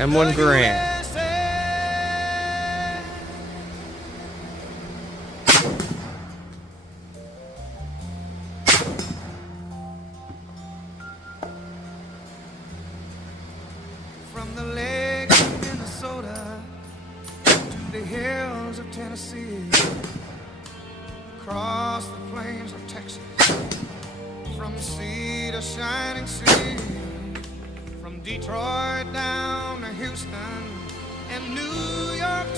and $1,000. From the lakes of Minnesota to the hills of Tennessee, across the plains of Texas, from sea to shining sea, from Detroit down to Houston and New York to